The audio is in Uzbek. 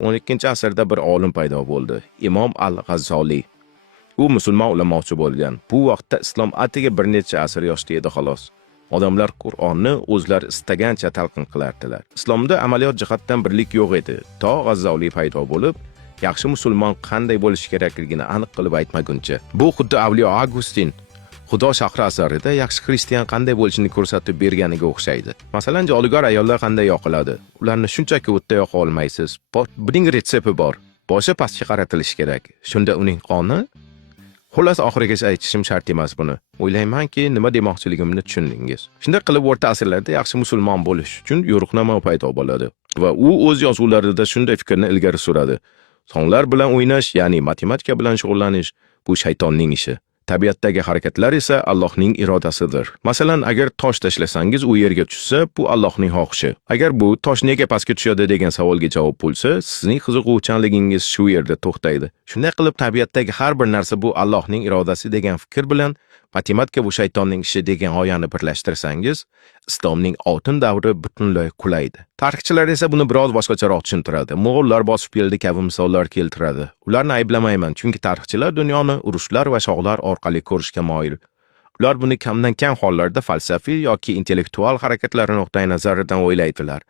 12-asrda bir olim paydo bo'ldi, Imom al-G'azzoliy. U musulmon ulamochi bo'lgan. Bu vaqtda islom atigi bir necha asr yoshda edi xolos. Odamlar Qur'onni o'zlari istagancha talqin qilardilar. Islomda amaliyot jihatdan birlik yo'q edi. To G'azzoliy paydo bo'lib, yaxshi musulmon qanday bo'lishi kerakligini aniq qilib aytmaguncha. Bu xuddi Avliyo Agustin Xudo shahri asarida yaxshi xristian qanday bo'lishini ko'rsatib berganiga o'xshaydi. Masalan, jodugar ayollar qanday yoqiladi? Ularni shunchaki o'tda yoqa olmaysiz. Buning retsepti bor. Boshi pastga qaratilishi kerak. Shunda uning qoni. Xullas, oxirigacha aytishim shart emas buni. O'ylaymanki, nima demoqchiligimni tushundingiz. Shunday qilib o'rta asrlarda yaxshi musulmon bo'lish uchun yo'riqnoma paydo bo'ladi va u o'z yozuvlarida shunday fikrni ilgari suradi. Sonlar bilan o'ynash, ya'ni matematika bilan shug'ullanish, bu shaytonning ishi. Tabiatdagi harakatlar esa Allohning irodasidir. Masalan, agar tosh tashlasangiz, u yerga tushsa, bu Allohning xohishi. Agar bu tosh nega pastga tushadi degan savolga javob bo'lsa, sizning qiziquvchanligingiz shu yerda to'xtaydi. Shunday qilib, tabiatdagi har bir narsa bu Allohning irodasi degan fikr bilan matematika bu shaytonning ishi degan g'oyani birlashtirsangiz, islomning oltin davri butunlay qulaydi. Tarixchilar esa buni biroz boshqacharoq tushuntiradi. Mo'g'ullar bosib keldi kabi misollar keltiradi. Ularni ayblamayman, chunki tarixchilar dunyoni urushlar va shohlar orqali ko'rishga moyil. Ular buni kamdan kam hollarda falsafiy yoki intellektual harakatlar nuqtai nazaridan o'ylaydilar.